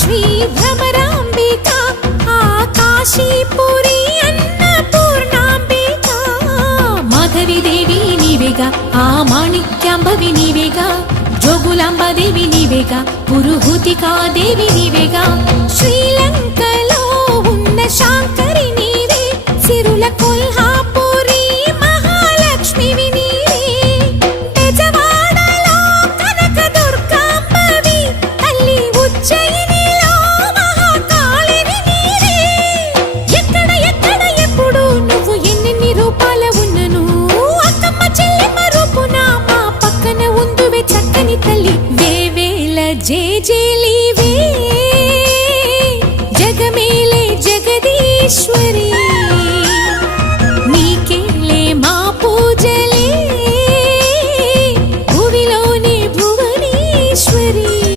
శ్రీ భ్రమరాంబిక కాశీపురి అన్నపూర్ణాంబిక మాధవి దేవి నీవేగా ఆ మాణిక్యాంబవి నీవేగా జోగులాంబదేవి నీవేగా పురుహూతికా దేవి నీవేగా శ్రీలంకలో ఉన్న శాంకరి నీవే సిరుల కొల్హాపురి మహాలక్ష్మివి నీవే బెజవాడలో కనక దుర్గాంబవి తల్లి ఉజ్జయినిలో మహాకాళివి నీవే ఎక్కడ ఎక్కడ ఎప్పుడు నువ్వు ఎన్నెన్ని రూపాల ఉన్నను అక్కమ్మ చెల్లెమ్మ రూపున మా పక్కన ఉందువే చక్కని తల్లి వేవేల జేజేలివే జగమేలే జగదీశ్వరి